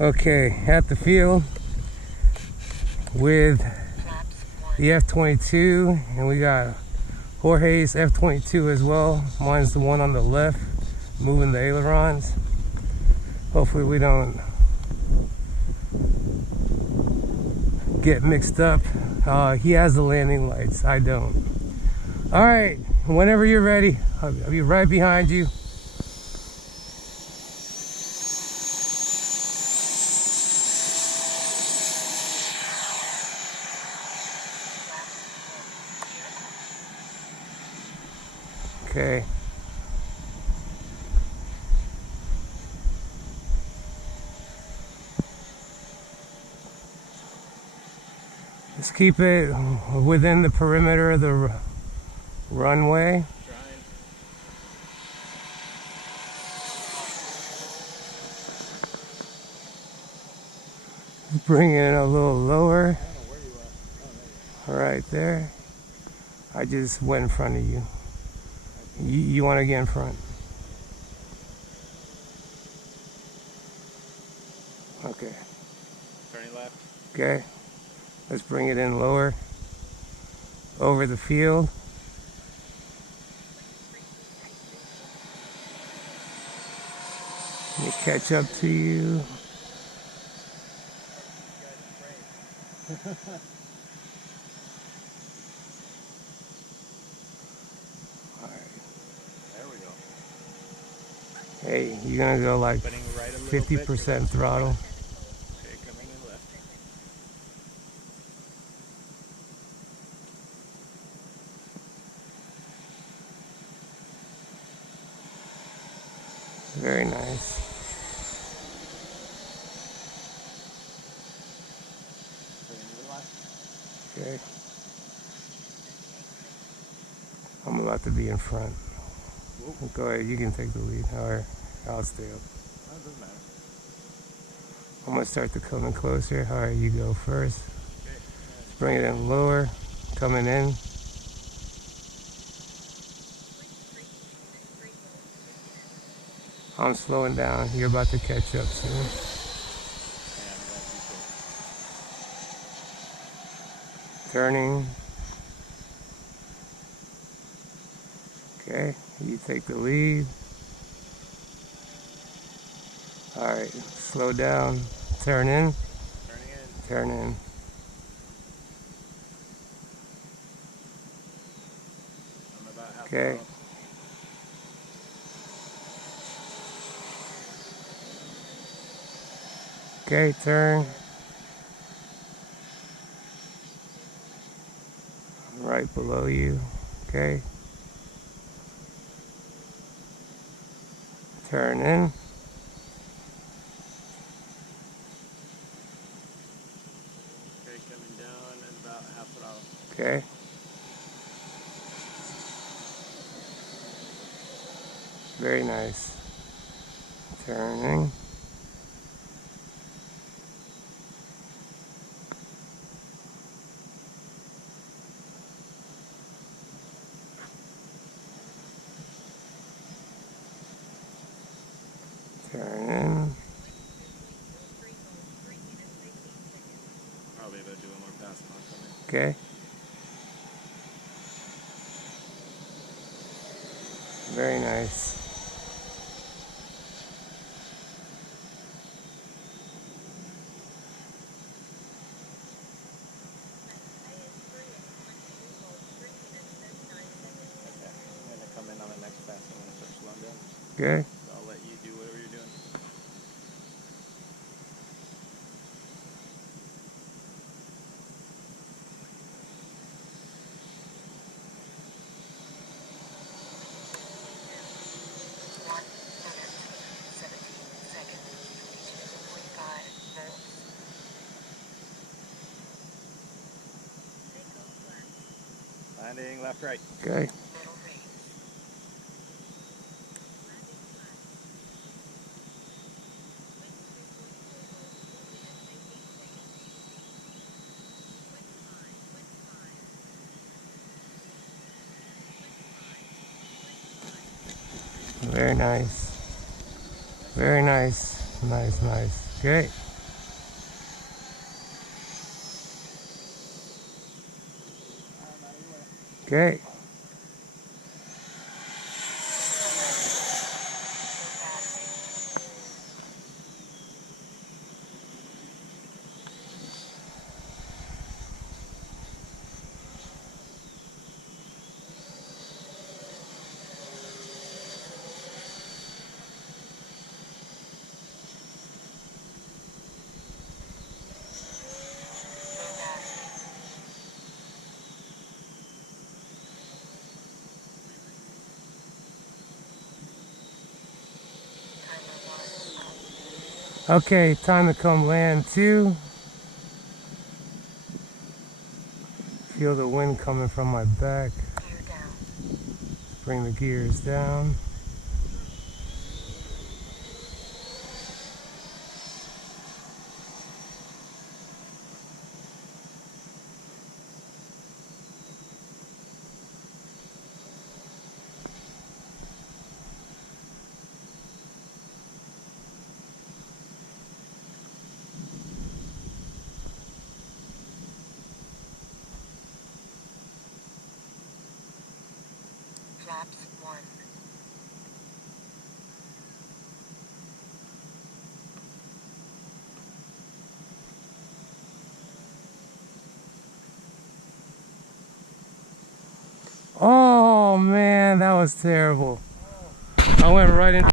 Okay, at the field with the F-22, and we got Jorge's F-22 as well. Mine's the one on the left, moving the ailerons. Hopefully we don't get mixed up. He has the landing lights, I don't. All right, whenever you're ready, I'll be right behind you. Okay. Just keep it within the perimeter of the runway. Bring it a little lower. Right there. I just went in front of you. You want to get in front. Okay. Turning left. Okay. Let's bring it in lower. Over the field. Let me catch up to you. Hey, you're gonna go like 50% throttle. Okay, coming in left. Very nice. Okay. I'm about to be in front. Go ahead, you can take the lead. Alright, I'll stay up. Oh, it doesn't matter. I'm gonna start to come in closer. Alright, you go first. Okay. Let's bring it in lower. Coming in. I'm slowing down. You're about to catch up soon. Turning. Okay, you take the lead. Alright, slow down. Turn in. Turn in. I'm about half okay. Okay, turn. Right below you. Okay. Turn in. Okay, coming down and about half throttle. Okay. Very nice. Turning. Turn in. Probably about to do one more pass and I'll come in. Okay. Very nice. Okay, I'm going to come in on the next pass. I'm going to start slowing down. Okay. So I'll let you do whatever you're doing. Landing left, right. Okay. Very nice. Very nice. Nice, nice. Okay. Okay. Okay, time to come land too. Feel the wind coming from my back. Bring the gears down. Flaps 1. Oh man, that was terrible. I went right into